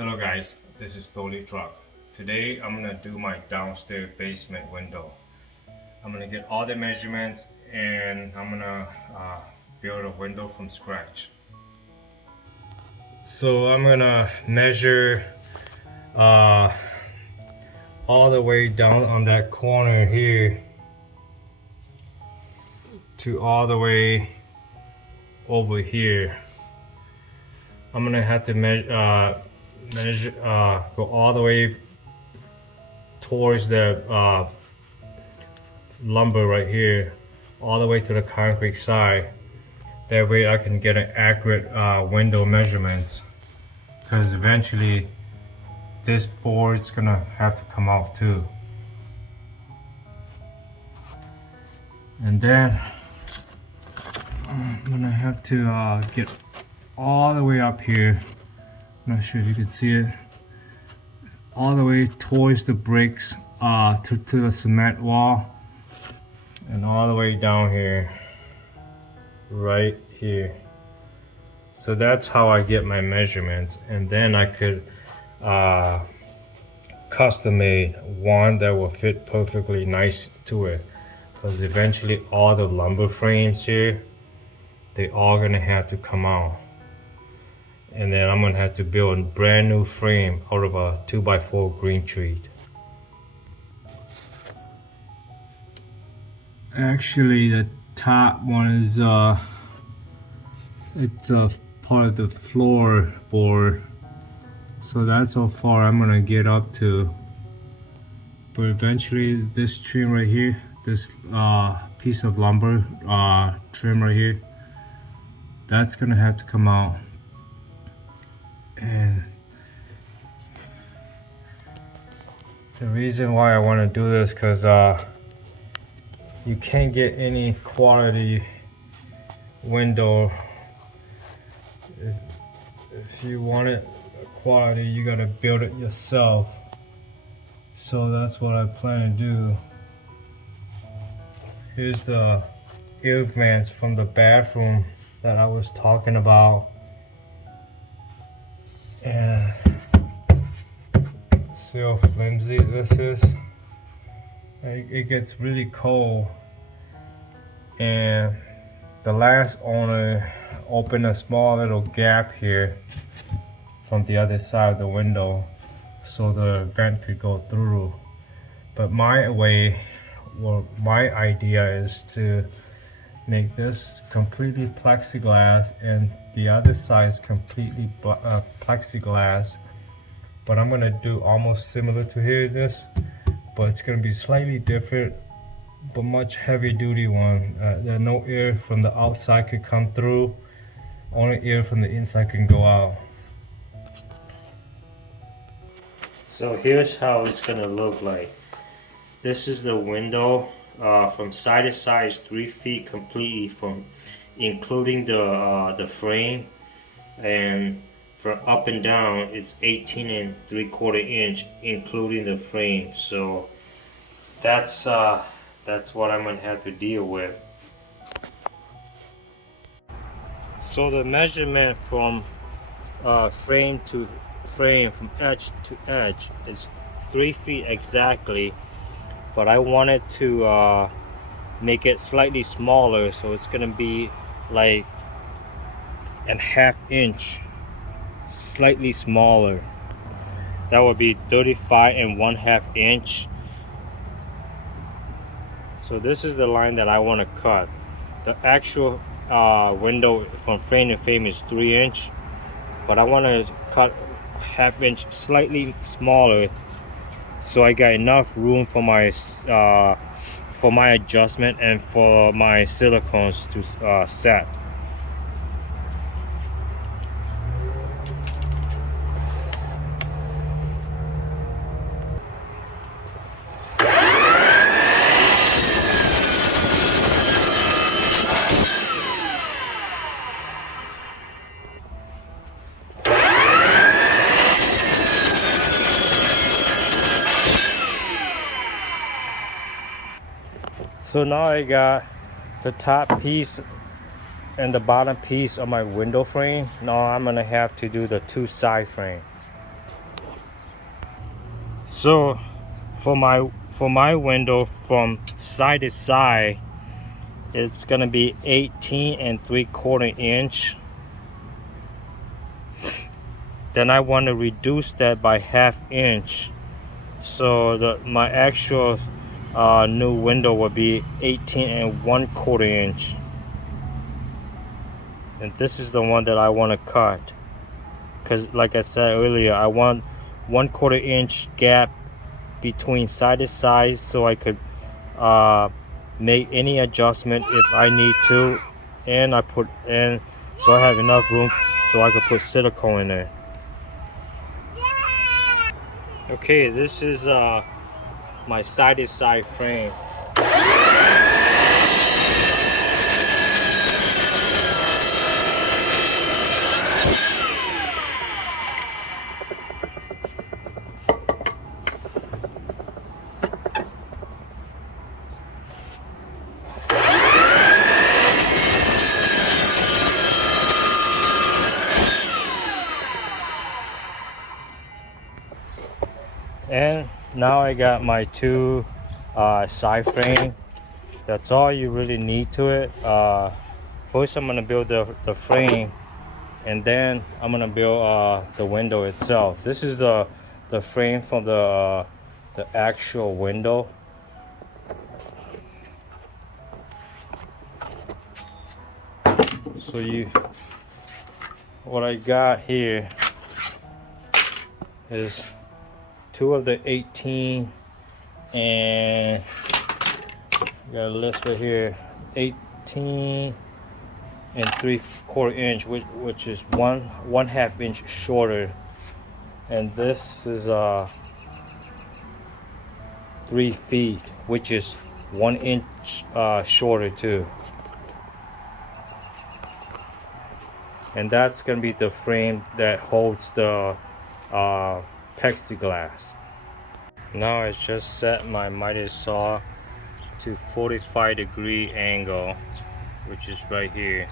Hello guys, this is Dolly Truck. Today I'm gonna do my downstairs basement window. I'm gonna get all the measurements and I'm gonna build a window from scratch. So I'm gonna measure uh, all the way down on that corner here to all the way over here. I'm gonna have to go all the way towards the lumber right here, all the way to the concrete side. That way I can get an accurate window measurements, because eventually this board's gonna have to come out too. And then I'm gonna have to get all the way up here. I'm not sure if you can see it. All the way towards the bricks to the cement wall, and all the way down here, right here. So that's how I get my measurements, and then I could custom made one that will fit perfectly nice to it, because eventually all the lumber frames here, they all gonna have to come out, and then I'm gonna have to build a brand new frame out of a 2x4 green treat. Actually, the top one is it's a part of the floorboard, so that's how far I'm gonna get up to. But eventually this trim right here, this piece of lumber trim right here, that's gonna have to come out. And the reason why I want to do this, because you can't get any quality window. If you want it quality, you gotta build it yourself. So that's what I plan to do. Here's the air vents from the bathroom that I was talking about. And see how flimsy this is? It gets really cold, and the last owner opened a small little gap here from the other side of the window so the vent could go through. But my idea is to make this completely plexiglass and the other side is completely plexiglass. But I'm gonna do almost similar to this, but it's gonna be slightly different, but much heavy duty one. No air from the outside could come through, only air from the inside can go out. So here's how it's gonna look like. This is the window. From side to side is 3 feet completely, from including the frame, and from up and down it's 18 3/4 inch including the frame. So that's what I'm gonna have to deal with. So the measurement from frame to frame, from edge to edge, is 3 feet exactly, but I wanted to make it slightly smaller, so it's gonna be like a 1/2 inch slightly smaller. That would be 35 1/2 inch. So this is the line that I want to cut. The actual window from frame to frame is 3 inch, but I want to cut 1/2 inch slightly smaller, so I got enough room for my adjustment and for my silicones to set. So now I got the top piece and the bottom piece of my window frame. Now I'm gonna have to do the 2 side frame. So for my window from side to side, it's gonna be 18 3/4 inch. Then I want to reduce that by 1/2 inch, so my actual new window will be 18 1/4 inch. And this is the one that I want to cut, because like I said earlier, I want 1/4 inch gap between side to side, so I could make any adjustment if I need to, and so I have enough room so I could put silicone in there. Okay, this is my side to side frame. And now I got my two side frame. That's all you really need to it. First I'm gonna build the frame, and then I'm gonna build the window itself. This is the frame from the actual window. So what I got here is two of the 18, and got a list right here, 18 3/4 inch, which is 1/2 inch shorter, and this is 3 feet, which is 1 inch shorter too. And that's gonna be the frame that holds the plexiglass. Now I just set my miter saw to 45-degree angle, which is right here,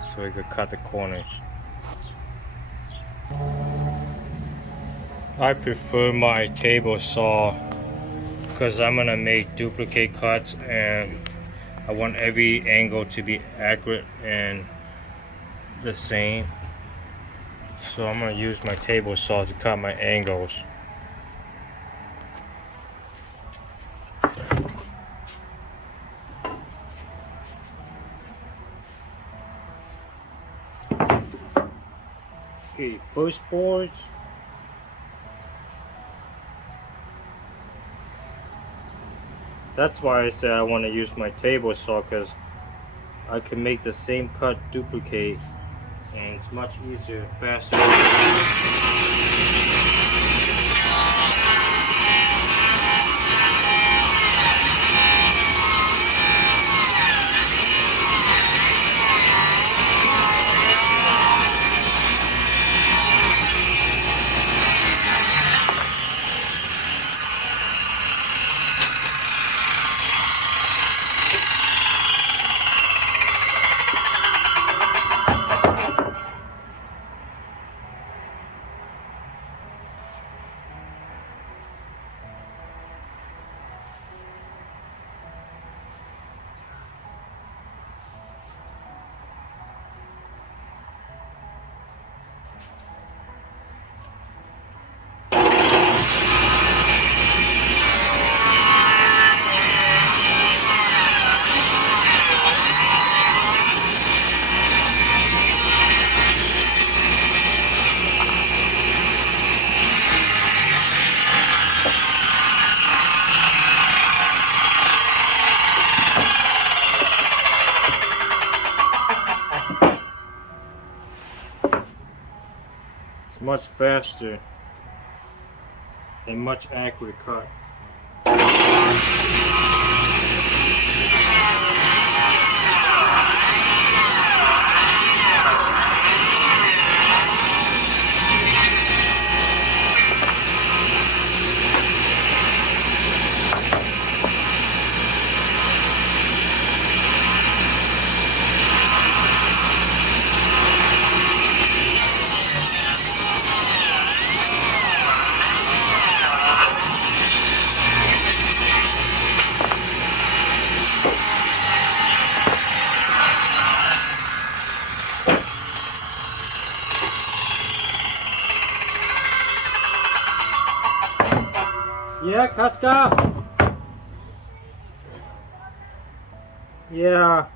so I could cut the corners. I prefer my table saw because I'm gonna make duplicate cuts, and I want every angle to be accurate and the same. So I'm gonna use my table saw to cut my angles. Okay, first boards. That's why I said I want to use my table saw, because I can make the same cut duplicate, and it's much easier and faster. Much faster and much accurate cut. Yeah, Casca? Yeah.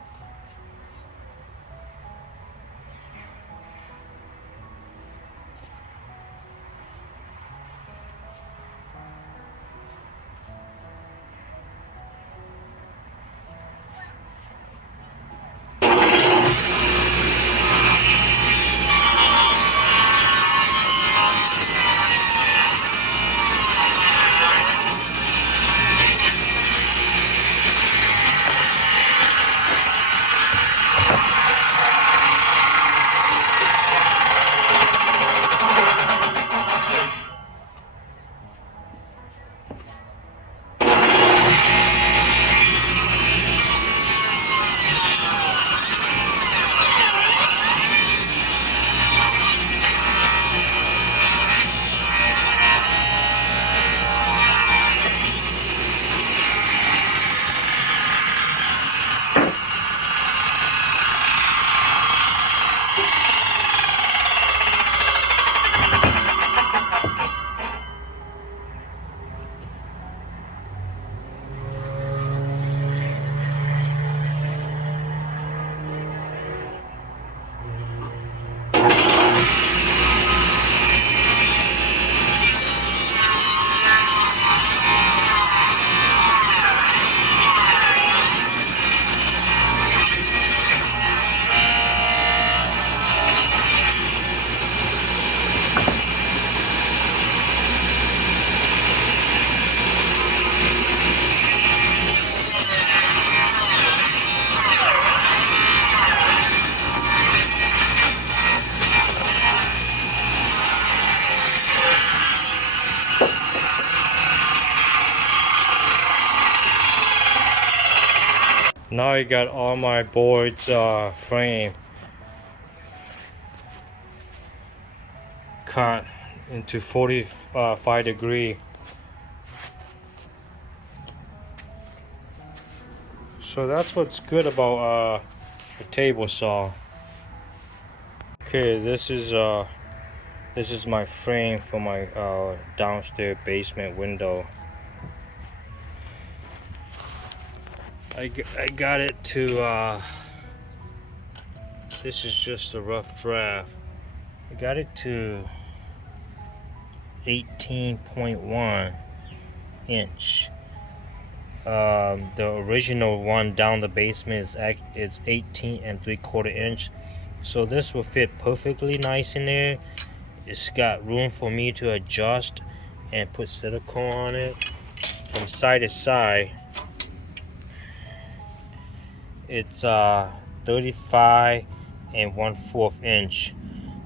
Now I got all my boards frame cut into 45 degree. So that's what's good about a table saw. Okay, this is my frame for my downstairs basement window. I got it to this is just a rough draft. I got it to 18.1 inch. The original one down the basement is 18 3/4 inch. So this will fit perfectly nice in there. It's got room for me to adjust and put silicone on it from side to side. It's 35 1/4 inch.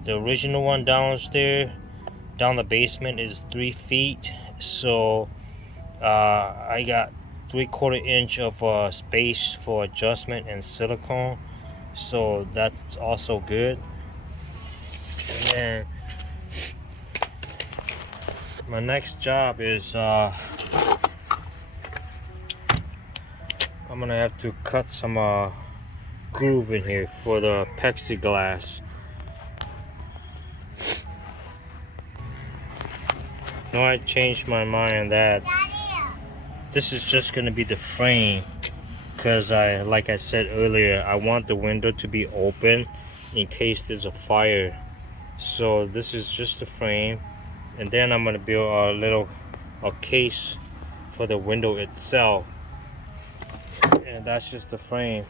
The original one downstairs, down the basement, is 3 feet. So I got 3/4 inch of space for adjustment and silicone. So that's also good. And my next job is I'm gonna have to cut some groove in here for the plexiglass. No, I changed my mind on that. This is just gonna be the frame, because like I said earlier, I want the window to be open in case there's a fire. So this is just the frame, and then I'm gonna build a case for the window itself, and that's just the frame.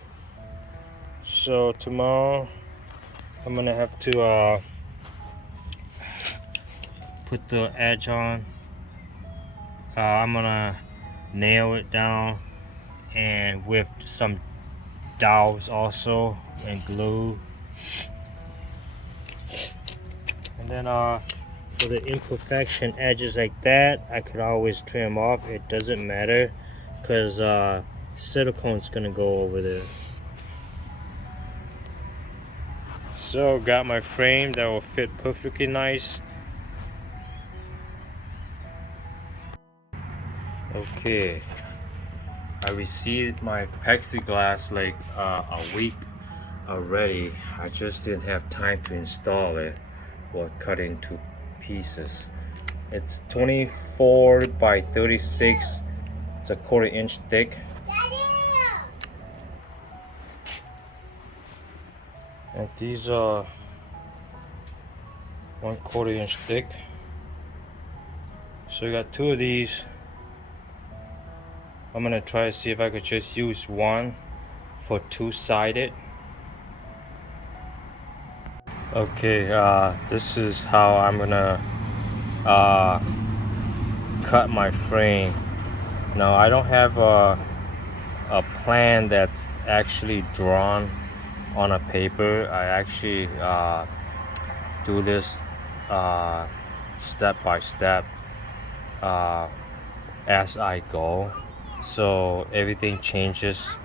So tomorrow I'm gonna have to put the edge on. I'm gonna nail it down, and with some dowels also, and glue. And then for the imperfection edges like that, I could always trim off. It doesn't matter, because silicone's gonna go over there. So got my frame that will fit perfectly nice. Okay, I received my plexiglass like a week already. I just didn't have time to install it or cut into pieces. It's 24 by 36. It's a 1/4 inch thick. And these are 1/4 inch thick. So we got 2 of these. I'm gonna try to see if I could just use one for 2-sided. Okay, this is how I'm gonna cut my frame. Now I don't have a plan that's actually drawn on a paper. I actually do this step by step as I go, so everything changes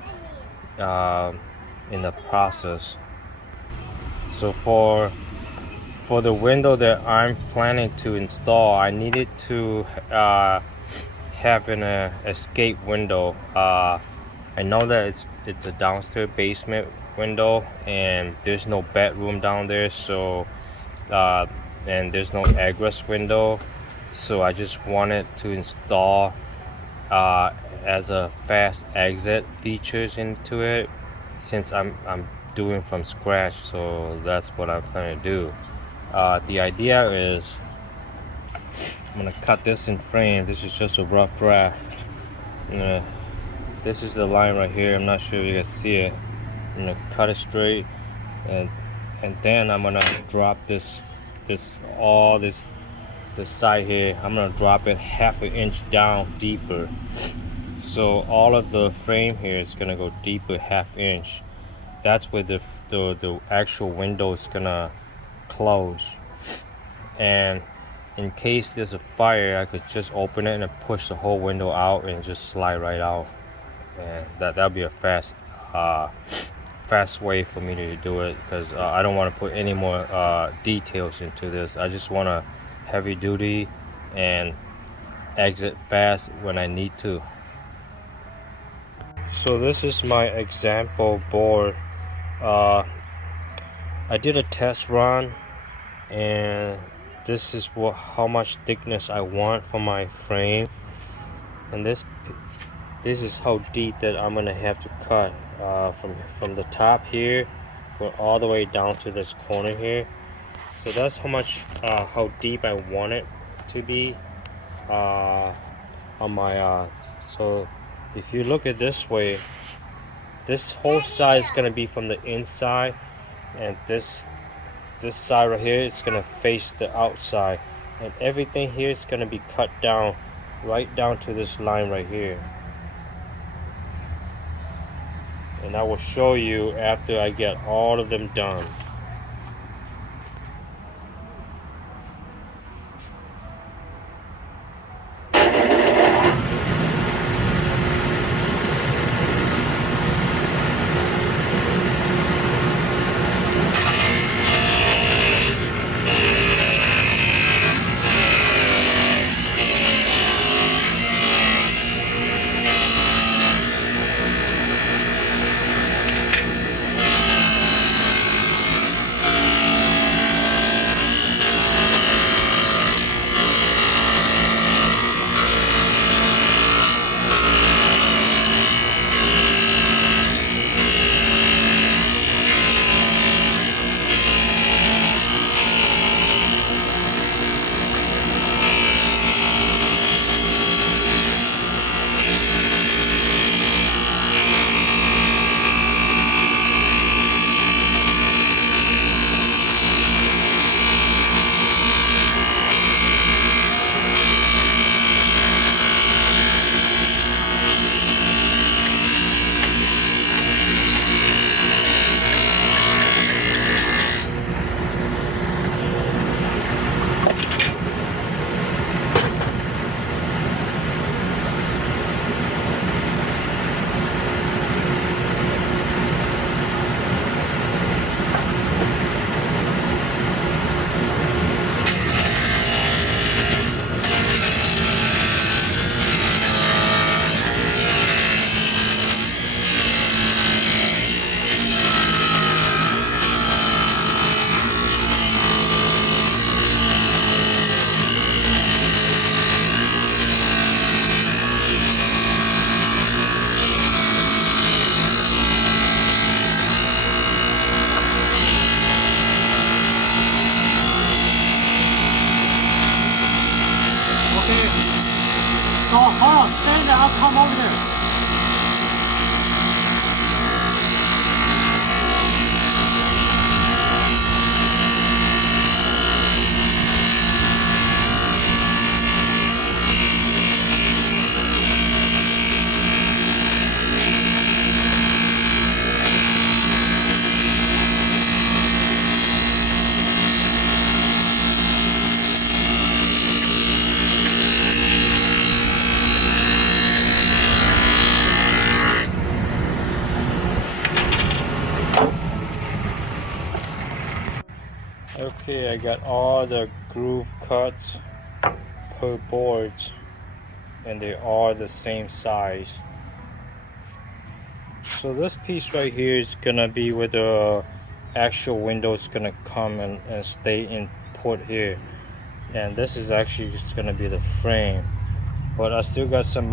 in the process. So for the window that I'm planning to install, I needed to have an escape window. I know that it's a downstairs basement window, and there's no bedroom down there, so and there's no egress window, so I just wanted to install as a fast exit features into it, since I'm doing from scratch. So that's what I'm planning to do. The idea is I'm gonna cut this in frame. This is just a rough draft. This is the line right here. I'm not sure if you can see it. I'm gonna cut it straight, and then I'm gonna drop this side here. I'm gonna drop it 1/2 inch down deeper. So all of the frame here is gonna go deeper 1/2 inch. That's where the actual window is gonna close. And in case there's a fire, I could just open it and push the whole window out and just slide right out. And that'll be a fast way for me to do it, because I don't want to put any more details into this. I just want to heavy duty and exit fast when I need to. So this is my example board. I did a test run, and this is how much thickness I want for my frame, and this is how deep that I'm gonna have to cut from the top here, go all the way down to this corner here. So that's how deep I want it to be on my so if you look at this way, this whole side is gonna be from the inside, and this side right here is gonna face the outside, and everything here is gonna be cut down right down to this line right here. And I will show you after I get all of them done. hold on, stay there, I'll come over there. Okay, I got all the groove cuts per boards and they are the same size. So this piece right here is gonna be where the actual window is gonna come and stay in port here, and this is actually just gonna be the frame, but I still got some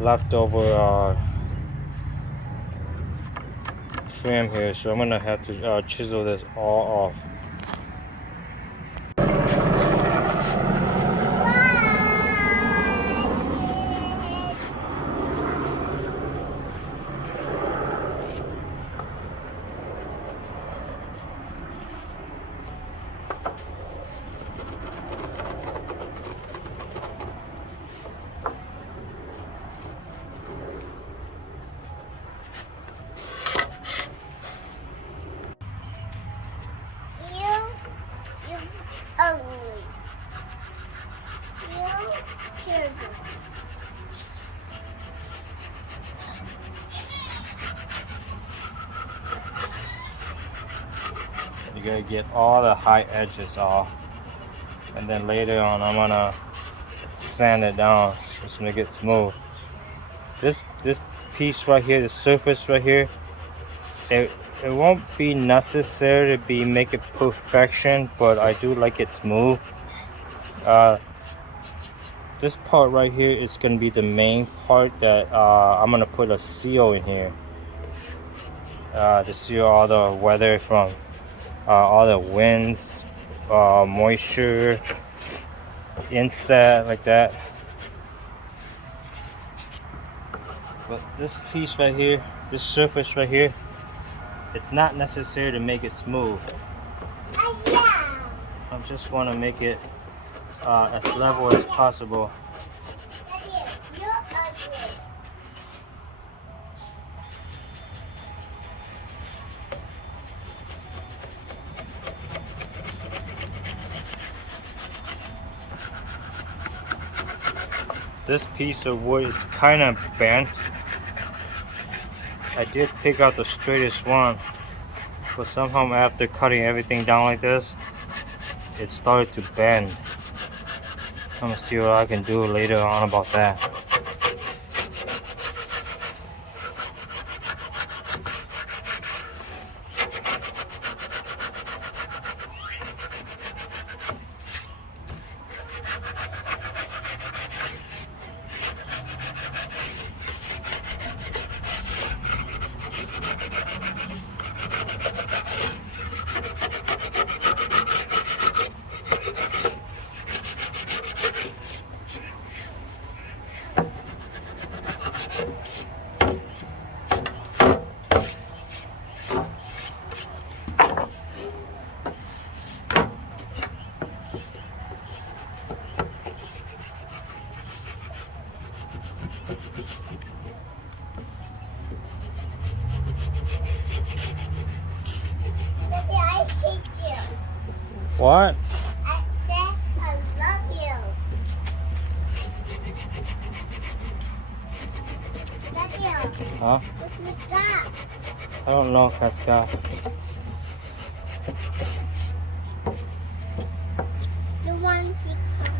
leftover trim here, so I'm gonna have to chisel this all off. Ugly. You terrible. You gotta get all the high edges off, and then later on I'm gonna sand it down just to make it smooth. This piece right here, the surface right here, it won't be necessary to make it perfection, but I do like it smooth. This part right here is going to be the main part that I'm going to put a seal in here to seal all the weather from all the winds, moisture, insect, like that. But this piece right here, this surface right here, it's not necessary to make it smooth. I just want to make it as level as possible. You're ugly. This piece of wood is kind of bent. I did pick out the straightest one, but somehow after cutting everything down like this, it started to bend. I'm gonna see what I can do later on about that. Daddy, I hate you. What? I said I love you. Daddy, Huh? what's my God? I don't know, Casca. The one she comes.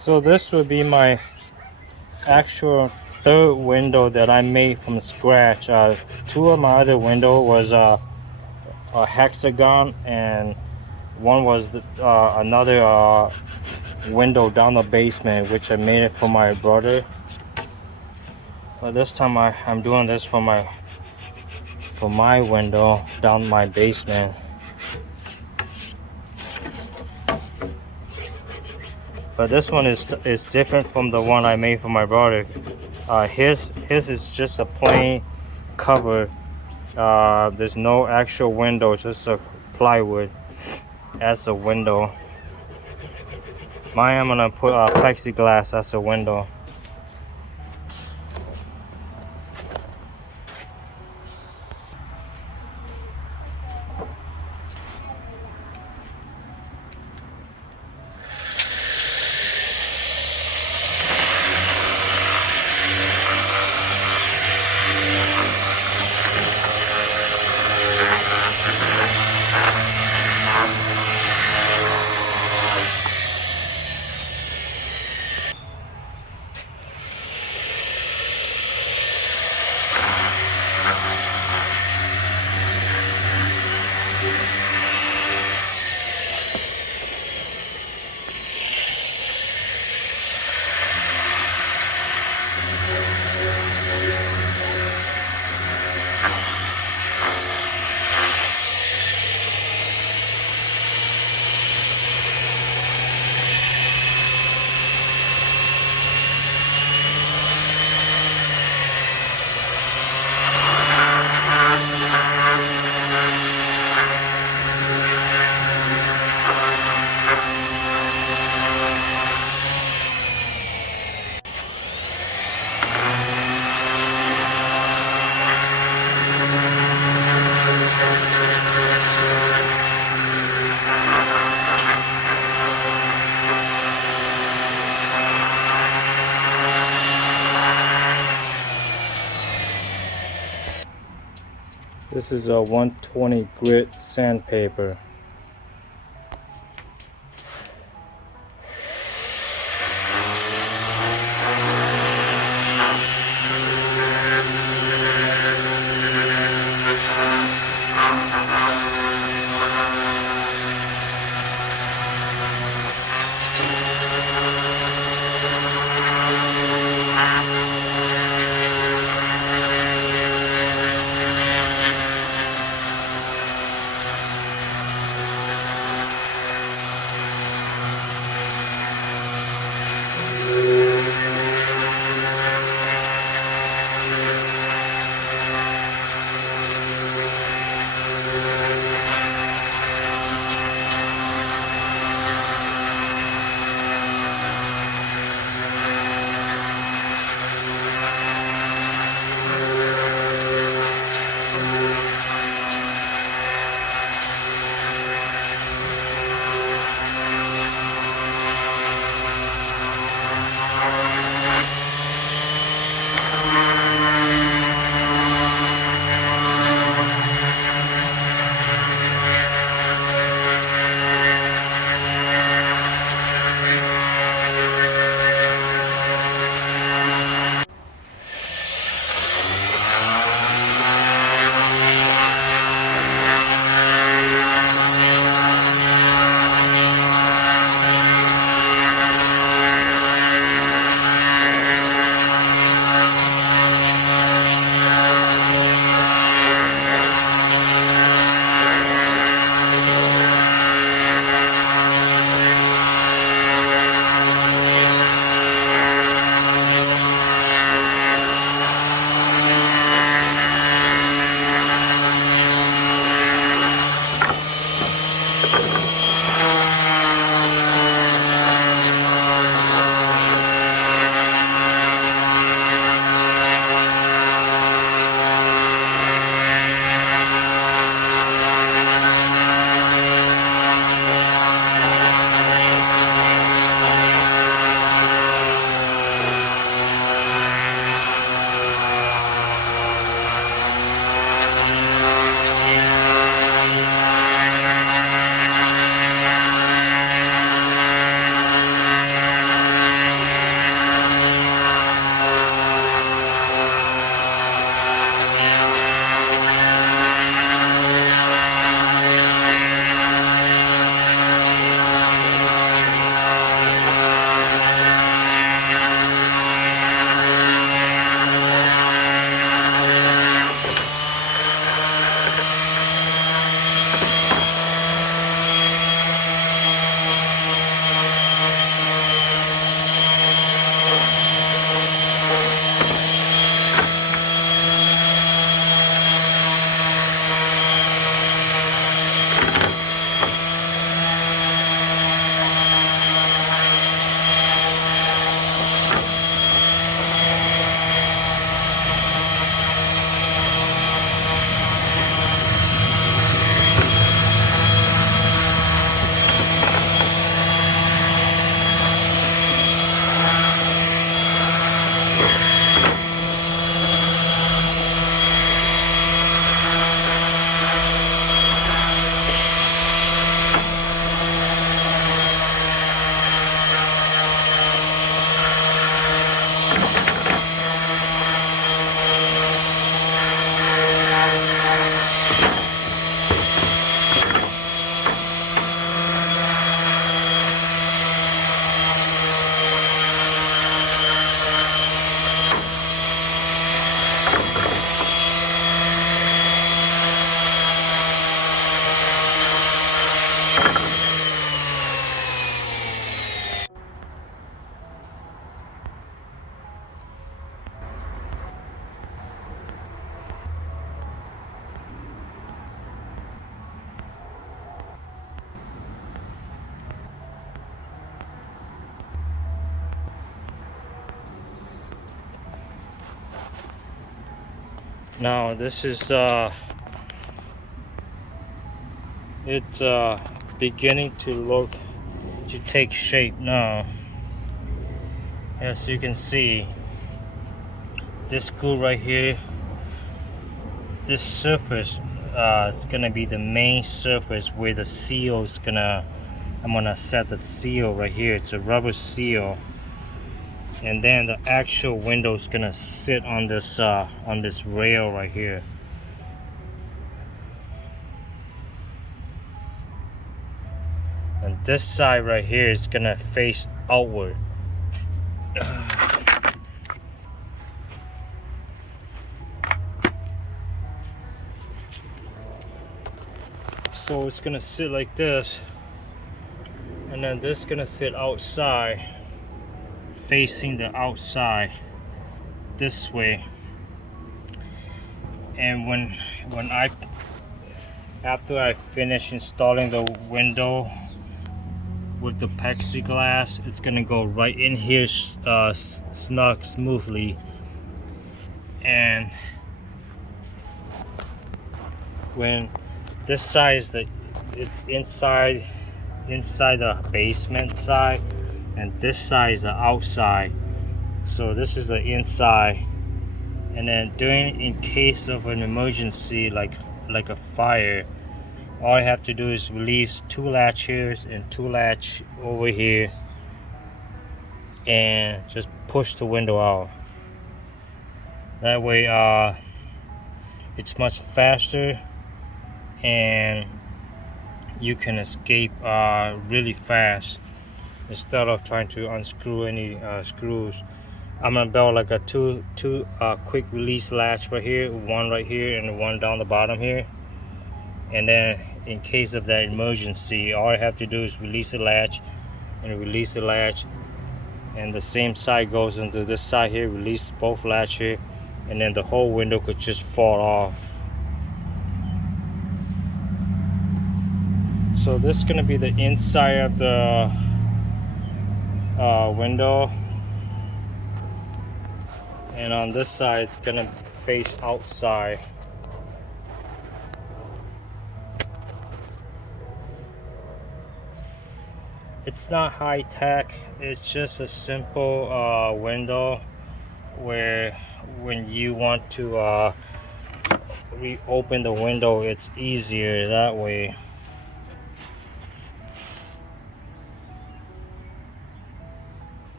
So this would be my actual third window that I made from scratch. Two of my other window was a hexagon, and one was another window down the basement, which I made it for my brother. But this time I'm doing this for my window down my basement. But this one is different from the one I made for my brother. His is just a plain cover. There's no actual window, just a plywood as a window. Mine, I'm gonna put plexiglass as a window. This is a 120 grit sandpaper. Now this is it's beginning to take shape now. As you can see, this screw right here, this surface is gonna be the main surface where the seal is I'm gonna set the seal right here. It's a rubber seal, and then the actual window is gonna sit on this rail right here. And this side right here is gonna face outward. So it's gonna sit like this, and then this is gonna sit outside, facing the outside this way. And after I finish installing the window with the plexiglass, it's gonna go right in here snug smoothly. And when this side is it's inside the basement side, and this side is the outside. So this is the inside, and then in case of an emergency like a fire, all I have to do is release 2 latches and 2 latch over here, and just push the window out. That way it's much faster, and you can escape really fast instead of trying to unscrew any screws. I'm gonna build like a two quick release latch right here, one right here and one down the bottom here. And then in case of that emergency, all I have to do is release the latch and release the latch, and the same side goes into this side here, release both latch here, and then the whole window could just fall off. So this is gonna be the inside of the window, and on this side it's gonna face outside. It's not high tech, it's just a simple window where when you want to reopen the window, it's easier that way.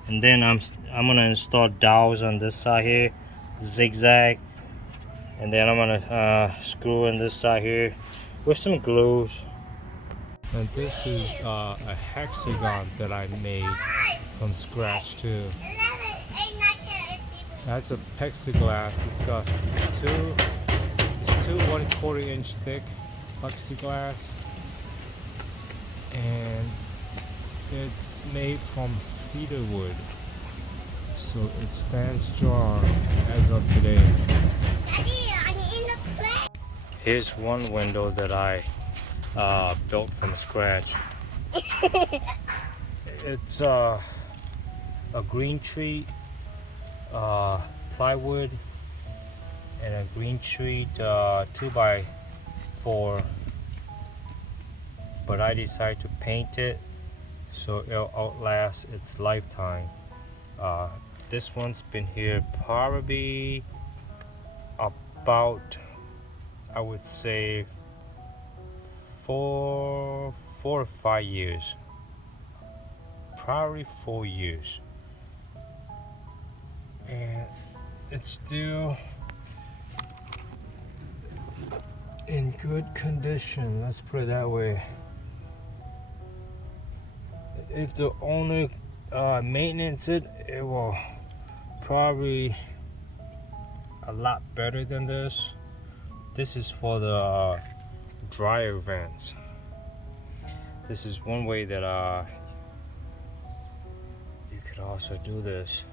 And then I'm gonna install dowels on this side here, zigzag, and then I'm gonna screw in this side here with some glues. And this is a hexagon that I made from scratch too. That's a plexiglass. It's two 1/4 inch thick plexiglass, and it's made from cedar wood, so it stands strong as of today. Here's one window that I built from scratch. It's a green tree plywood and a green tree 2x4, but I decided to paint it so it'll outlast its lifetime. This one's been here probably about, I would say, 4 or 5 years, probably 4 years, and it's still in good condition, let's put it that way. If the owner maintenance it will probably a lot better than this. This is for the dryer vents. This is one way that you could also do this.